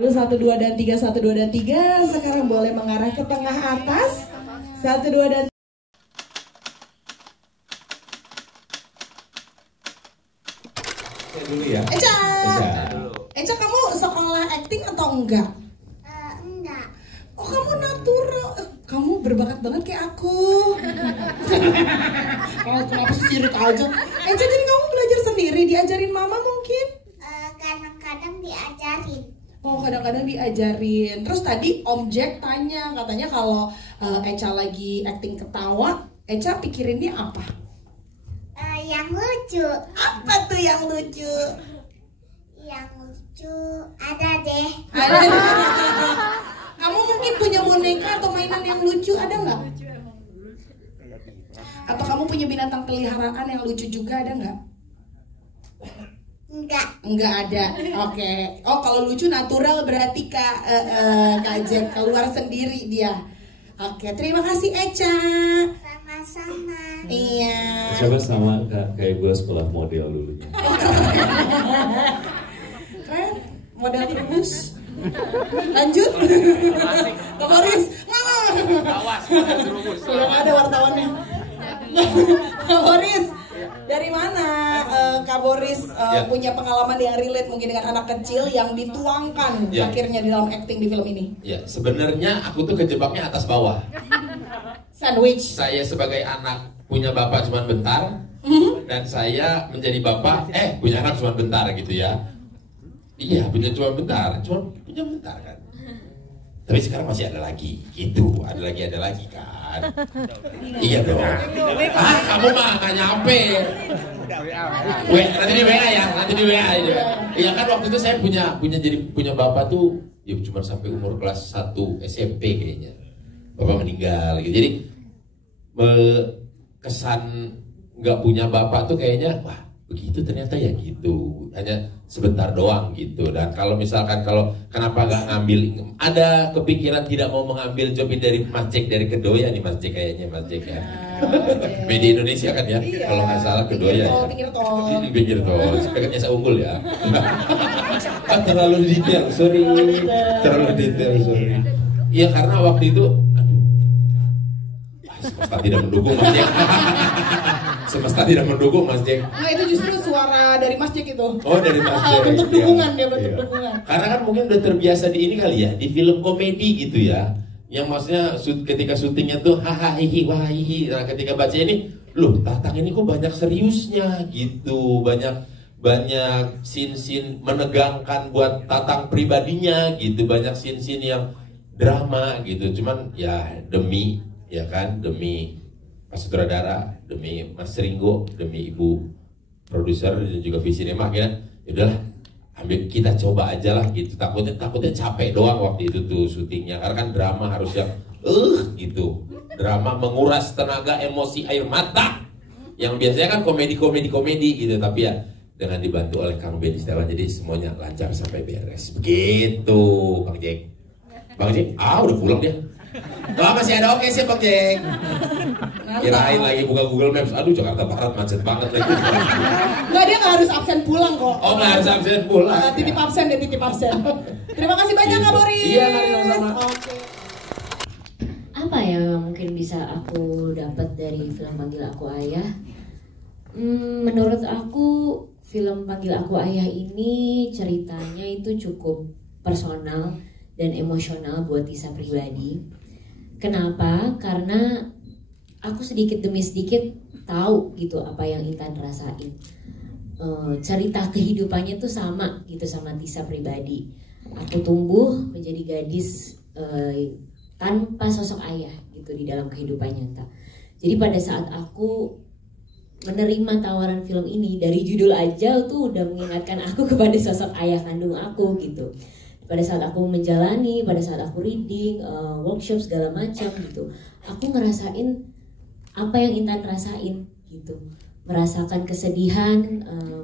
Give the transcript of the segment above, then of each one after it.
Lalu 1, 2, dan 3, 1, 2, dan 3. Sekarang boleh mengarah ke tengah atas. 1, 2, dan 3. Saya dulu ya. Eca. Eca, kamu sekolah acting atau enggak? Enggak. Oh, kamu natural. Kamu berbakat banget kayak aku. Oh, kenapa sih sirik aja? Eca, jadi kamu belajar sendiri, diajarin mama mungkin? Kadang-kadang diajarin. Oh, kadang-kadang diajarin. Terus tadi Om Jack tanya, katanya kalau Eca lagi acting ketawa, Eca pikirinnya apa? Yang lucu. Apa tuh yang lucu? Yang lucu ada deh. Ada. Kamu mungkin punya boneka atau mainan yang lucu, ada nggak? Atau kamu punya binatang peliharaan yang lucu juga, ada nggak? Enggak. Enggak ada. Oke. Oh, kalau lucu natural berarti Kak Jack keluar sendiri dia. Oke, terima kasih Eca. Sama-sama. Iya. Coba sama kayak gue sekolah model dulunya. Keren. Model terus. Lanjut. Kak Boris. Awas, Sudah ada wartawannya. Kak Boris. Dari mana Kak Boris punya pengalaman yang relate mungkin dengan anak kecil yang dituangkan akhirnya di dalam acting di film ini? Ya, sebenarnya aku tuh kejebaknya atas bawah. Sandwich. Saya sebagai anak punya bapak cuma bentar, dan saya menjadi bapak, punya anak cuma bentar gitu ya. Iya, punya cuma bentar kan. Tapi sekarang masih ada lagi, gitu. Ada lagi kan. Iya dong. Kamu mah nggak nyampe. Nanti di WA ya, Iya kan waktu itu saya punya bapak tuh, ya cuma sampai umur kelas 1 SMP kayaknya. Bapak meninggal gitu. Jadi kesan nggak punya bapak tuh kayaknya, wah begitu ternyata ya gitu. Hanya sebentar doang gitu. Dan kalau misalkan kenapa nggak ngambil, ada kepikiran tidak mau mengambil job dari Mas Jack dari Kedoya nih Mas Jack kayaknya Mas Jack ya. Media Indonesia kan ya, iya. Kalau nggak salah Kedoya ya. Pinggir tol. Dekatnya saya unggul ya. Terlalu detail, sorry. Iya karena waktu itu, semesta tidak mendukung Mas Jack. Semesta tidak mendukung Mas Jack. Nah, itu justru suara dari Mas Jack itu. Oh, dari Mas Jack. Bentuk dukungan dia, bentuk dukungan. Karena kan mungkin udah terbiasa di ini kali ya, di film komedi gitu ya. Yang maksudnya ketika syutingnya tuh hahaha hihi wah hihi. Nah, ketika baca ini, loh, Tatang ini kok banyak seriusnya gitu. Banyak scene-scene menegangkan buat Tatang pribadinya gitu. Banyak scene-scene yang drama gitu. Cuman ya demi Pak Sutradara, demi Mas Ringo, demi Ibu produser dan juga Visinema, ya udahlah, kita coba aja lah gitu. Takutnya capek doang waktu itu tuh syutingnya, karena kan drama harus yang gitu. Drama menguras tenaga, emosi, air mata. Yang biasanya kan komedi gitu, tapi ya dengan dibantu oleh Kang Ben Setiawan, jadi semuanya lancar sampai beres. Begitu, Bang Jack. Udah pulang dia. Masih ada oke sih Bang Jack. Kirain lagi buka Google Maps, aduh Jakarta Barat macet banget lagi. Enggak, dia nggak harus absen pulang kok. Oh, nggak harus absen pulang. Titip absen. Terima kasih banyak Kak Boris. Iya, mari sama-sama. Oke. Apa ya mungkin bisa aku dapat dari film Panggil Aku Ayah? Menurut aku film Panggil Aku Ayah ini ceritanya itu cukup personal dan emosional buat Tisa pribadi. Kenapa? Karena aku sedikit demi sedikit tahu gitu apa yang Intan rasain. Cerita kehidupannya tuh sama gitu sama Tisa pribadi. Aku tumbuh menjadi gadis tanpa sosok ayah gitu di dalam kehidupan nyata. Jadi pada saat aku menerima tawaran film ini, dari judul aja tuh udah mengingatkan aku kepada sosok ayah kandung aku gitu. Pada saat aku menjalani, pada saat aku reading, workshop segala macam gitu, aku ngerasain apa yang Intan rasain gitu. Merasakan kesedihan,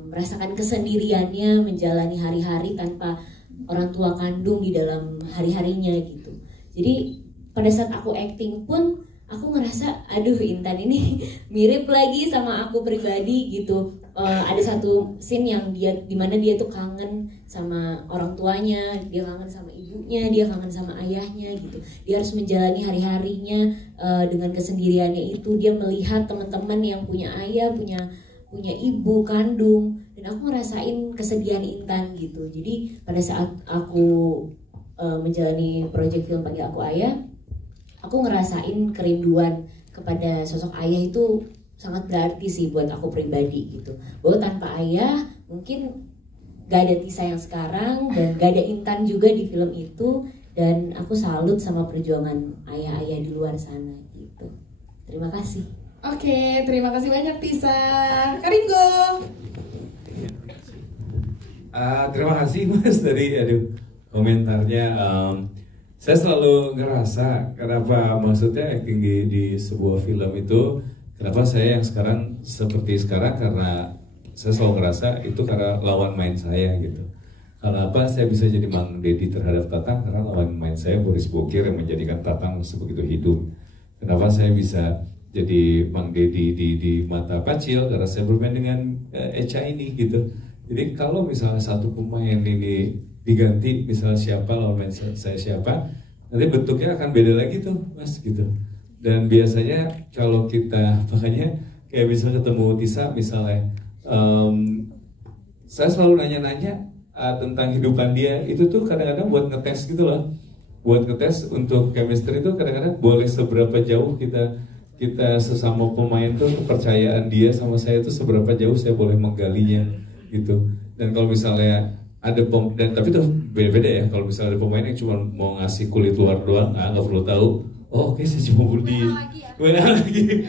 merasakan kesendiriannya menjalani hari-hari tanpa orang tua kandung di dalam hari-harinya gitu. Jadi pada saat aku acting pun aku ngerasa, aduh Intan ini mirip lagi sama aku pribadi gitu. ada satu scene yang dimana dia tuh kangen sama orang tuanya, dia kangen sama ibunya, dia kangen sama ayahnya gitu. Dia harus menjalani hari-harinya dengan kesendiriannya itu. Dia melihat teman-teman yang punya ayah, punya ibu kandung, dan aku ngerasain kesedihan Intan gitu. Jadi pada saat aku menjalani proyek film Panggil Aku Ayah, aku ngerasain kerinduan kepada sosok ayah itu sangat berarti sih buat aku pribadi gitu. Bahwa tanpa ayah mungkin gak ada Tisa yang sekarang dan gak ada Intan juga di film itu, dan aku salut sama perjuangan ayah-ayah di luar sana gitu. Terima kasih. Oke, terima kasih banyak Tisa. Karingo. Terima kasih Mas dari komentarnya. Saya selalu ngerasa kenapa maksudnya acting di sebuah film itu, kenapa saya yang sekarang seperti sekarang, karena saya selalu ngerasa itu karena lawan main saya gitu. Karena apa saya bisa jadi Mang Dedi terhadap Tatang, karena lawan main saya Boris Bokir yang menjadikan Tatang sebegitu hidup. Kenapa saya bisa jadi Mang Dedi di mata Pacil, karena saya bermain dengan Echa ini gitu. Jadi kalau misalnya satu pemain ini diganti, misalnya siapa lawan main saya siapa, nanti bentuknya akan beda lagi tuh Mas gitu. Dan biasanya kalau kita, makanya kayak bisa ketemu Tisa misalnya, saya selalu nanya-nanya tentang kehidupan dia, itu tuh kadang-kadang buat ngetes gitu loh. Buat ngetes untuk chemistry itu kadang-kadang boleh seberapa jauh kita sesama pemain tuh, kepercayaan dia sama saya tuh seberapa jauh saya boleh menggalinya gitu. Dan kalau misalnya ada dan tapi tuh beda-beda ya, kalau misalnya ada pemain yang cuma mau ngasih kulit luar doang, nggak perlu tahu. Oh, oke, saya cuma perlu lagi.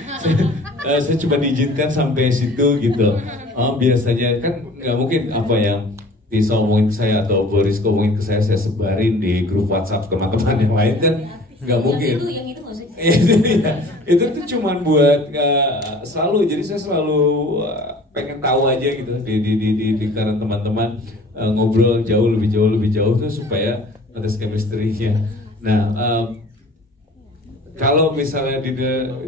Saya cuma diizinkan sampai situ gitu. Biasanya kan nggak mungkin apa yang Tisa omongin ke saya atau Boris ngomongin ke saya sebarin di grup WhatsApp teman-teman yang lain kan nggak mungkin. Yang itu nggak usah. Itu tuh cuma buat selalu. Jadi saya selalu pengen tahu aja gitu di karena teman-teman ngobrol lebih jauh tuh supaya ada chemistry-nya. Nah, kalau misalnya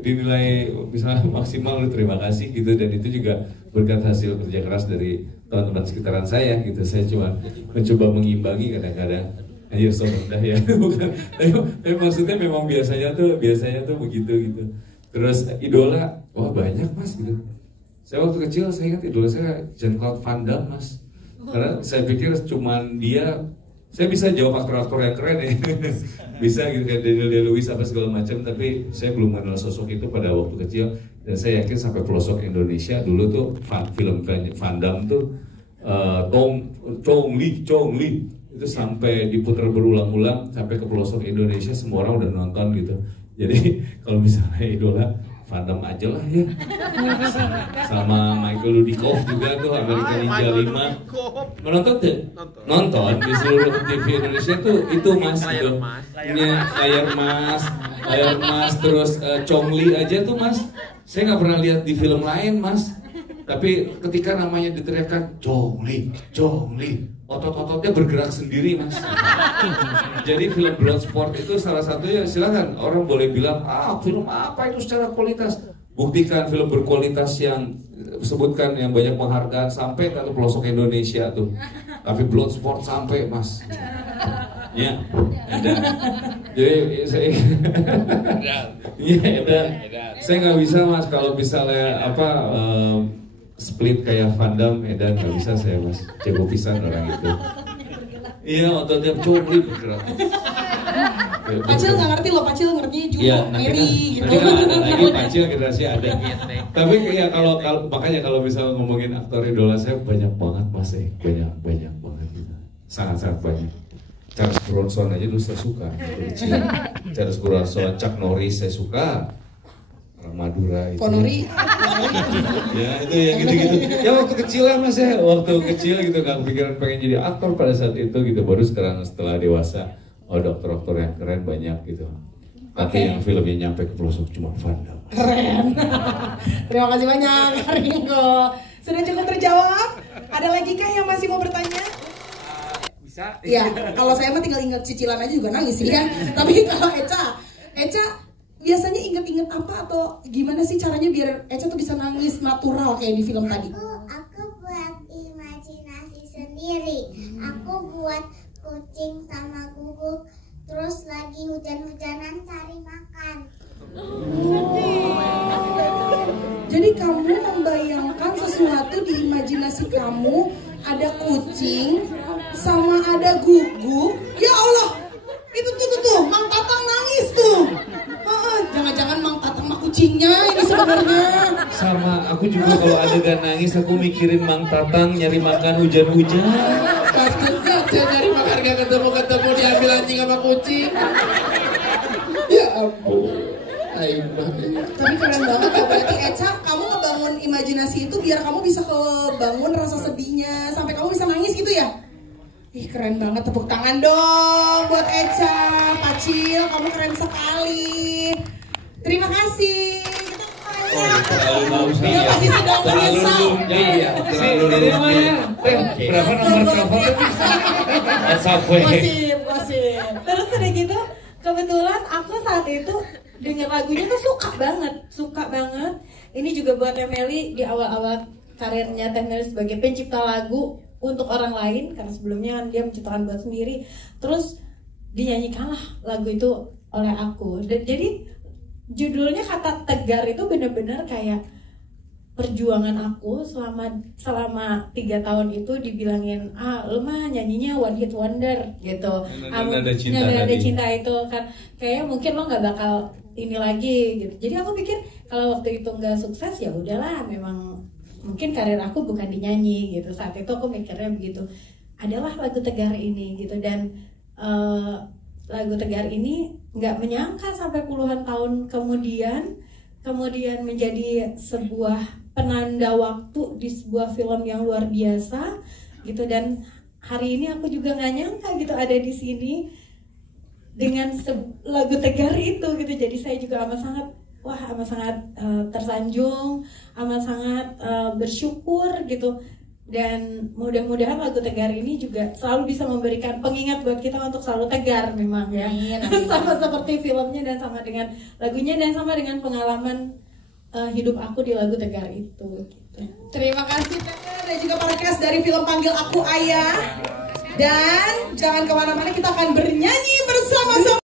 dinilai misalnya maksimal, terima kasih gitu, dan itu juga berkat hasil kerja keras dari teman-teman sekitaran saya gitu. Saya cuma mencoba mengimbangi kadang-kadang. Anjir, so rendah ya. Bukan. Tapi maksudnya memang biasanya tuh begitu gitu. Terus idola, wah banyak Mas gitu. Saya waktu kecil saya ingat idola saya Jean-Claude Van Damme Mas. Karena saya pikir cuman dia, saya bisa jawab aktor-aktor yang keren ya. Bisa gitu kayak Daniel Day-Lewis apa segala macam, tapi saya belum mengenal sosok itu pada waktu kecil. Dan saya yakin sampai pelosok Indonesia dulu tuh film Van Damme tuh Chong Li itu sampai diputar berulang-ulang sampai ke pelosok Indonesia, semua orang udah nonton gitu. Jadi kalau misalnya idola Van Damme aja lah ya. Sama Michael Dudikoff juga tuh, American Ninja 5. Menonton tuh? Nonton di seluruh TV Indonesia tuh itu Mas gitu. Layar Mas terus Chong Li aja tuh Mas. Saya nggak pernah lihat di film lain Mas. Tapi ketika namanya diteriakkan Chong Li, otot-ototnya bergerak sendiri Mas. Jadi film Bloodsport itu salah satunya, silakan orang boleh bilang film apa itu secara kualitas. Buktikan film berkualitas yang sebutkan yang banyak penghargaan sampai ke pelosok Indonesia tuh. Tapi Bloodsport sampai Mas. Ya, dan jadi saya nggak bisa Mas kalau misalnya split kayak Van Damme, Edan nggak bisa saya Mas, jago pisan orang itu. Iya, ototnya cokli bergerak. Pacil nggak ngerti loh, Pacil ngertinya juga Mary gitu. Lagi Pacil generasi ada. Tapi ya kalau makanya kalau misalnya ngomongin aktor idola saya banyak banget Mas, banyak banget gitu. Sangat banyak. Charles Bronson aja dulu saya suka. Charles Bronson, Chuck Norris saya suka. Orang Madura itu. Ponori. Ya itu yang gitu-gitu. Ya waktu kecil lah Mas ya, waktu kecil gitu nggak kepikiran pengen jadi aktor pada saat itu gitu. Baru sekarang setelah dewasa, dokter-dokter yang keren banyak gitu. Tapi yang filmnya nyampe ke pelosok cuma Van Damme. Keren. Terima kasih banyak Ringo. Sudah cukup terjawab. Ada lagi kah yang masih mau bertanya? Bisa. Ya, kalau saya mah tinggal ingat cicilan aja juga nangis ya. Tapi kalau Echa biasanya inget-inget apa atau gimana sih caranya biar Echa tuh bisa nangis natural kayak di film tadi? Aku sendiri. Aku buat kucing sama guguk. Terus lagi hujan-hujanan cari makan. Jadi kamu membayangkan sesuatu di imajinasi kamu, ada kucing sama ada guguk. Ya Allah, itu tuh, Mang Tatang nangis tuh. Jangan-jangan Mang Tatang mah kucingnya ini sebenarnya. Sama aku juga kalau adegan nangis aku mikirin Mang Tatang nyari makan hujan-hujan. Maksudnya saya nyari makan gak ketemu diambil anjing sama kucing. Ya ampun. Tapi keren banget ya, berarti Echa kamu ngebangun imajinasi itu biar kamu bisa kebangun rasa sedihnya sampai kamu bisa nangis gitu ya. Ih keren banget, tepuk tangan dong buat Echa, Pacil, kamu keren sekali. Terima kasih. Dia pasti sedang menyesal. Dari mana? Berapa nomor telepon? Gosip. Terus udah gitu, kebetulan aku saat itu denger lagunya tuh suka banget. Ini juga buat Emily di awal-awal karirnya Teh Meli sebagai pencipta lagu untuk orang lain, karena sebelumnya kan dia menciptakan buat sendiri. Terus dinyanyikanlah lagu itu oleh aku. Jadi judulnya Kata Tegar itu benar-benar kayak perjuangan aku selama 3 tahun itu dibilangin lu mah nyanyinya one hit wonder gitu. Nada cinta itu kan kayak mungkin lo nggak bakal ini lagi gitu. Jadi aku pikir kalau waktu itu nggak sukses ya udahlah, memang mungkin karir aku bukan dinyanyi gitu. Saat itu aku mikirnya begitu. Adalah lagu Tegar ini gitu, dan lagu Tegar ini nggak menyangka sampai puluhan tahun kemudian menjadi sebuah penanda waktu di sebuah film yang luar biasa gitu. Dan hari ini aku juga nggak nyangka gitu ada di sini dengan lagu Tegar itu gitu. Jadi saya juga amat sangat tersanjung, amat sangat bersyukur gitu. Dan mudah-mudahan lagu Tegar ini juga selalu bisa memberikan pengingat buat kita untuk selalu tegar memang ya. Sama seperti filmnya dan sama dengan lagunya dan sama dengan pengalaman hidup aku di lagu Tegar itu gitu. Terima kasih Teh dan juga para cast dari film Panggil Aku Ayah. Dan jangan kemana-mana, kita akan bernyanyi bersama-sama.